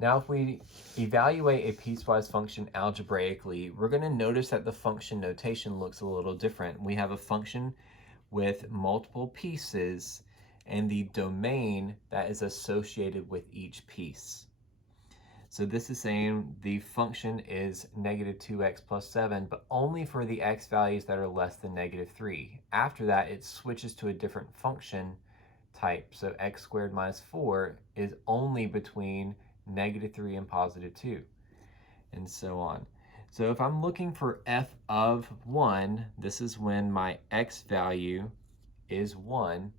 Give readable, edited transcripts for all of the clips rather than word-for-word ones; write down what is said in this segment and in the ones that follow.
Now, if we evaluate a piecewise function algebraically, we're going to notice that the function notation looks a little different. We have a function with multiple pieces and the domain that is associated with each piece. So this is saying the function is negative 2x plus 7, but only for the x values that are less than negative 3. After that, it switches to a different function type. So x squared minus 4 is only between negative 3 and positive 2, and so on. So if I'm looking for f of 1, this is when my x value is 1.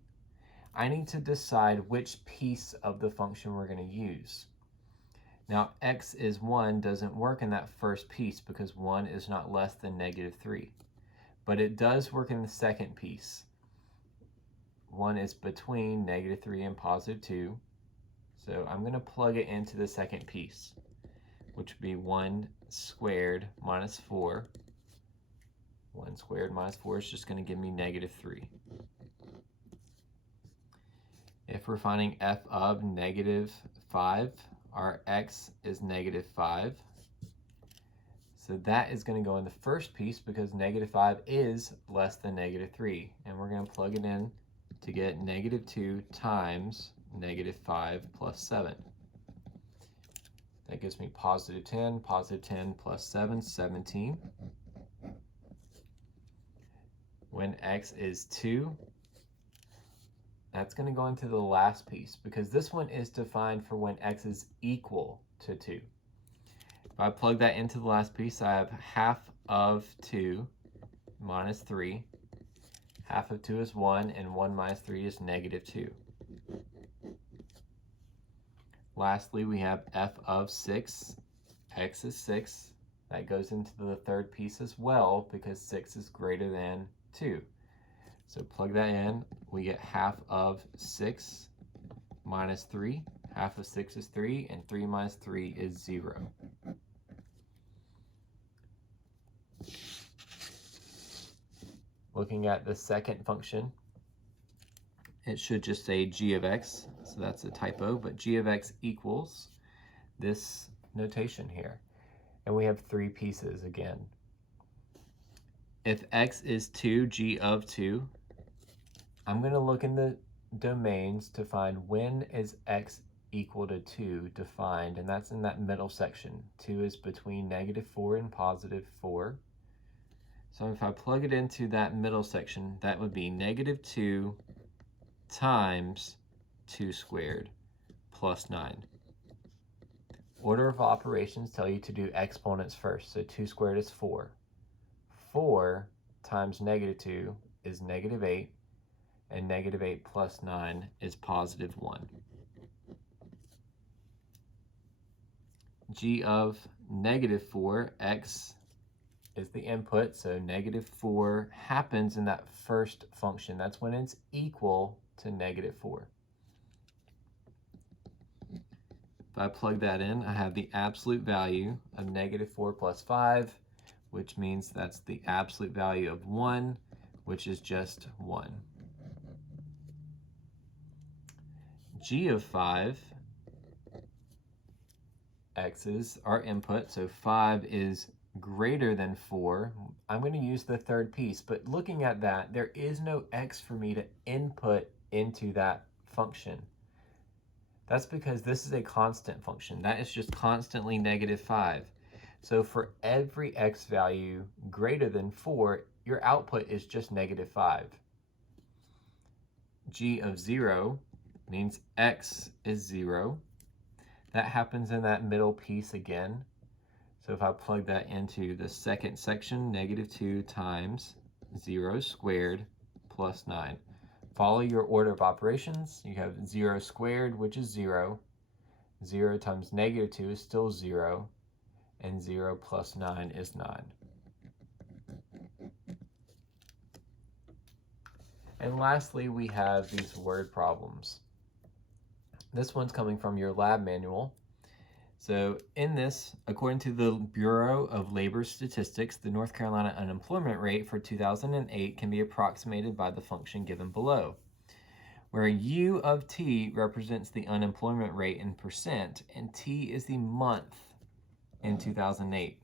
I need to decide which piece of the function we're going to use. Now, x is 1 doesn't work in that first piece because 1 is not less than negative 3. But it does work in the second piece. 1 is between negative 3 and positive 2. So I'm going to plug it into the second piece, which would be 1 squared minus 4. 1 squared minus 4 is just going to give me negative 3. If we're finding f of negative 5, our x is negative 5. So that is going to go in the first piece because negative 5 is less than negative 3. And we're going to plug it in to get negative 2 times negative 5 plus 7. That gives me positive 10 plus 7, 17. When x is 2, that's going to go into the last piece because this one is defined for when x is equal to 2. If I plug that into the last piece, I have half of 2 minus 3. Half of 2 is 1, and 1 minus 3 is negative 2. Lastly, we have f of 6. X is 6. That goes into the third piece as well because 6 is greater than 2. So plug that in, we get half of 6 minus 3. Half of 6 is 3, and 3 minus 3 is 0. Looking at the second function, it should just say g of x, so that's a typo, but g of x equals this notation here. And we have 3 pieces again. If x is 2, g of 2, I'm going to look in the domains to find when is x equal to 2 defined, and that's in that middle section. 2 is between negative 4 and positive 4. So if I plug it into that middle section, that would be negative 2 times 2 squared plus 9. Order of operations tell you to do exponents first. So 2 squared is 4. 4 times negative 2 is negative 8. And negative 8 plus 9 is positive 1. G of negative 4, x is the input, so negative 4 happens in that first function. That's when it's equal to negative 4. If I plug that in, I have the absolute value of negative 4 plus 5, which means that's the absolute value of 1, which is just 1. G of 5, x is our input, so 5 is greater than 4. I'm going to use the third piece, but looking at that, there is no x for me to input into that function. That's because this is a constant function. That is just constantly negative 5. So for every x value greater than 4, your output is just negative 5. G of 0 means x is 0. That happens in that middle piece again. So if I plug that into the second section, negative 2 times 0 squared plus 9. Follow your order of operations. You have 0 squared, which is 0. 0 times negative 2 is still 0. And 0 plus 9 is 9. And lastly, we have these word problems. This one's coming from your lab manual. So in this, according to the Bureau of Labor Statistics, the North Carolina unemployment rate for 2008 can be approximated by the function given below. where U of t represents the unemployment rate in percent, and t is the month in 2008.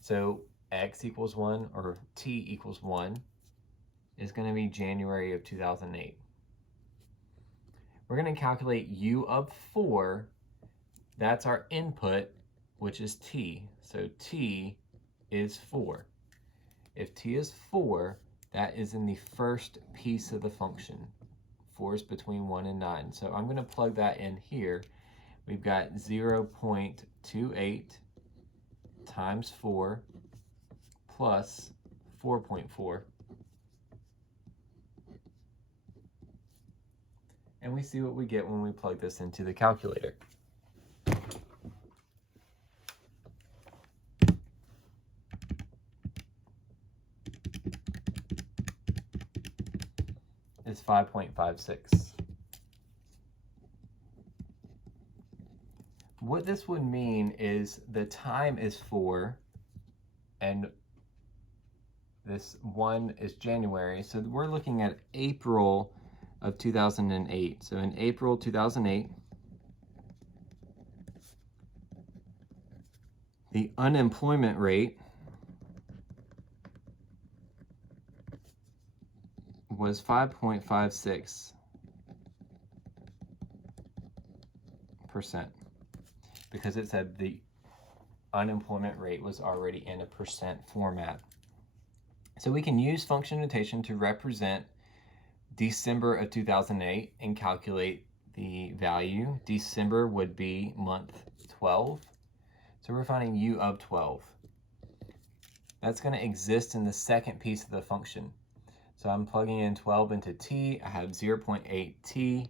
So x equals 1, or t equals 1, is going to be January of 2008. We're going to calculate U of 4. That's our input, which is t. So t is 4. If t is 4, that is in the first piece of the function. 4 is between 1 and 9. So I'm going to plug that in here. We've got 0.28 times 4 plus 4.4. And we see what we get when we plug this into the calculator. It's 5.56. What this would mean is the time is 4, and this 1 is January. So we're looking at April of 2008. So in April 2008, the unemployment rate was 5.56%, because it said the unemployment rate was already in a percent format. So we can use function notation to represent December of 2008 and calculate the value. December would be month 12. So we're finding U of 12. That's going to exist in the second piece of the function. So I'm plugging in 12 into t. I have 0.8 t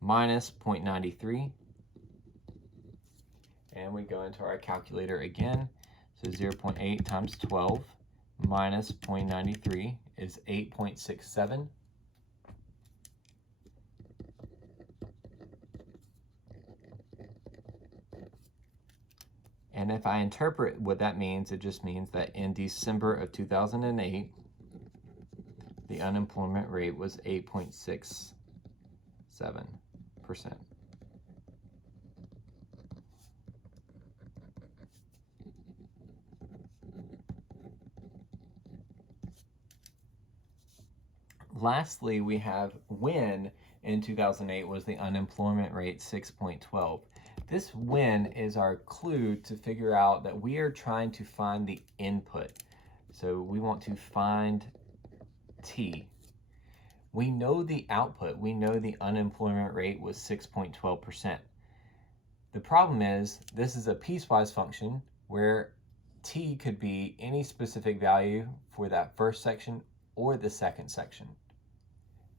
minus 0.93. And we go into our calculator again. So 0.8 times 12 minus 0.93 is 8.67. And if I interpret what that means, it just means that in December of 2008, the unemployment rate was 8.67%. Lastly, we have when in 2008 was the unemployment rate 6.12. This when is our clue to figure out that we are trying to find the input. So we want to find t. We know the output. We know the unemployment rate was 6.12%. The problem is this is a piecewise function where t could be any specific value for that first section or the second section.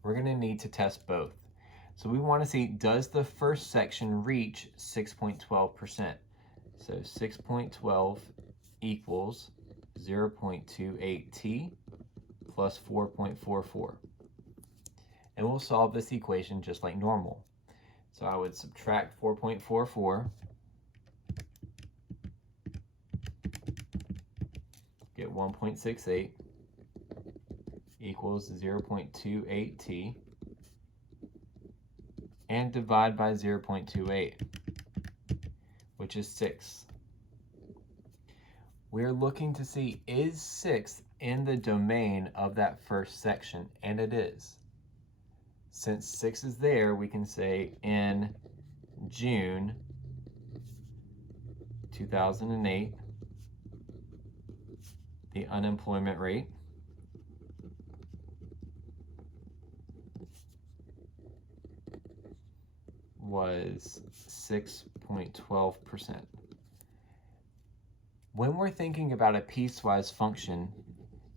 We're going to need to test both. So we want to see, does the first section reach 6.12%? So 6.12 equals 0.28t plus 4.44. And we'll solve this equation just like normal. So I would subtract 4.44, get 1.68 equals 0.28t, and divide by 0.28, which is 6. We're looking to see, is 6 in the domain of that first section? And it is. Since 6 is there, we can say in June 2008, the unemployment rate was 6.12%. When we're thinking about a piecewise function,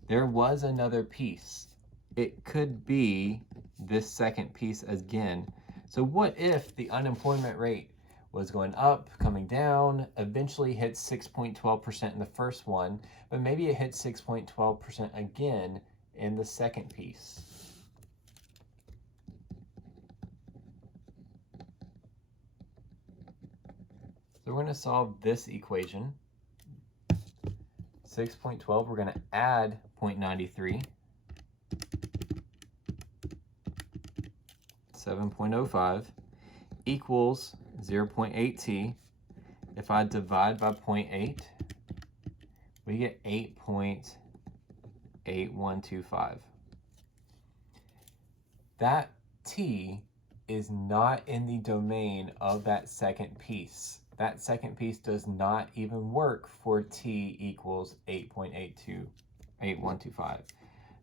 there was another piece. It could be this second piece again. So what if the unemployment rate was going up, coming down, eventually hit 6.12% in the first one, but maybe it hit 6.12% again in the second piece? So we're going to solve this equation. 6.12, we're going to add 0.93. 7.05 equals 0.8t. If I divide by 0.8, we get 8.8125. That t is not in the domain of that second piece. That second piece does not even work for t equals 8.8125.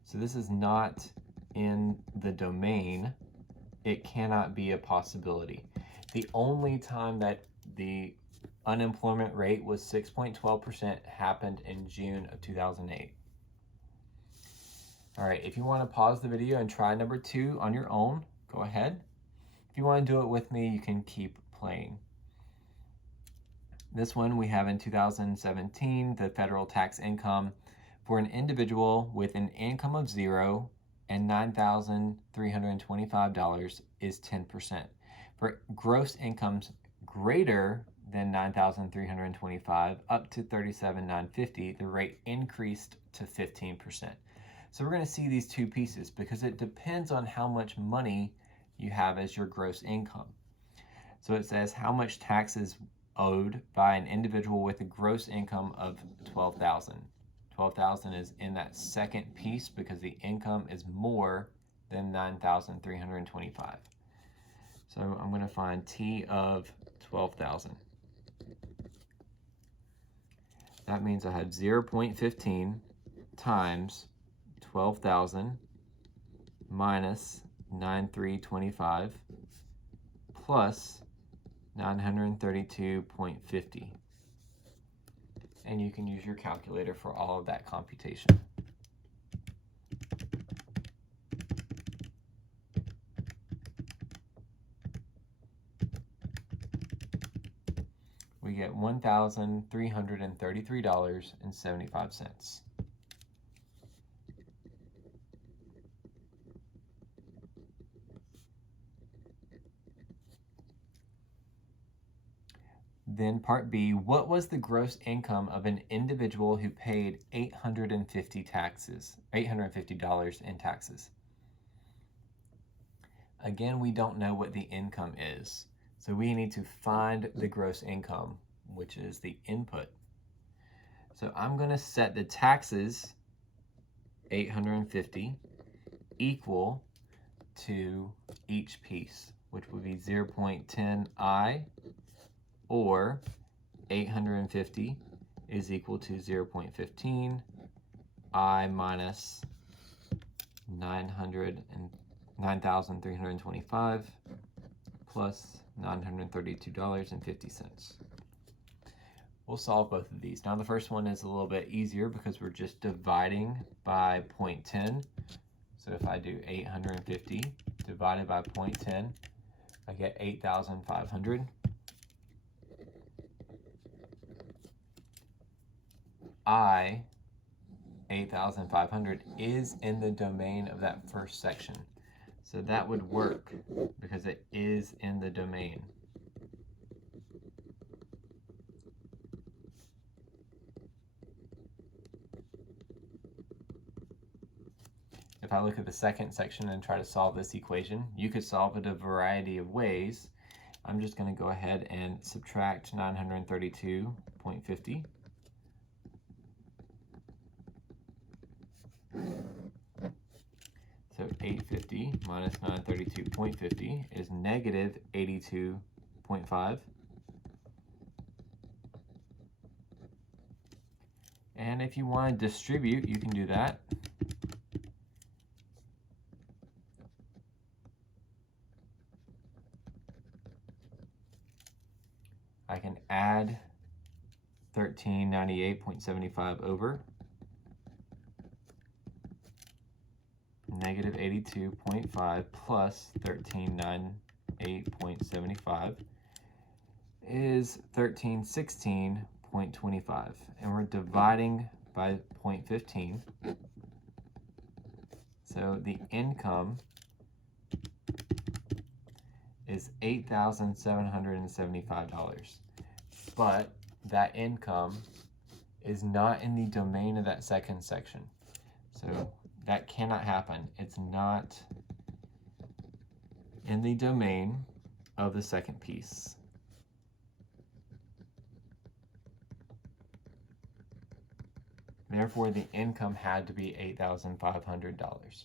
So this is not in the domain. It cannot be a possibility. The only time that the unemployment rate was 6.12% happened in June of 2008. All right, if you want to pause the video and try number 2 on your own, go ahead. If you want to do it with me, you can keep playing. This one we have in 2017, the federal tax income for an individual with an income of 0 and $9,325 is 10%. For gross incomes greater than $9,325 up to $37,950, the rate increased to 15%. So we're going to see these two pieces because it depends on how much money you have as your gross income. So it says how much tax is owed by an individual with a gross income of $12,000. $12,000 is in that second piece because the income is more than $9,325. So I'm going to find T of 12,000. That means I have 0.15 times 12,000 minus 9,325 plus 932.50. And you can use your calculator for all of that computation. We get $1,333.75. Then part B, what was the gross income of an individual who paid $850 in taxes? Again, we don't know what the income is. So we need to find the gross income, which is the input. So I'm going to set the taxes, 850, equal to each piece, which would be 0.10i, or 850 is equal to 0.15 I minus 9,325 plus $932.50. We'll solve both of these. Now the first one is a little bit easier because we're just dividing by 0.10. So if I do 850 divided by 0.10, I get 8,500. I, 8,500, is in the domain of that first section. So that would work because it is in the domain. If I look at the second section and try to solve this equation, you could solve it a variety of ways. I'm just going to go ahead and subtract 932.50. So 850 minus 932.50 is negative 82.5. And if you want to distribute, you can do that. I can add 1398.75 over negative 82.5 plus 1398.75 is 1316.25, and we're dividing by 0.15. So the income is $8,775, but that income is not in the domain of that second section. So that cannot happen. It's not in the domain of the second piece. Therefore, the income had to be $8,500.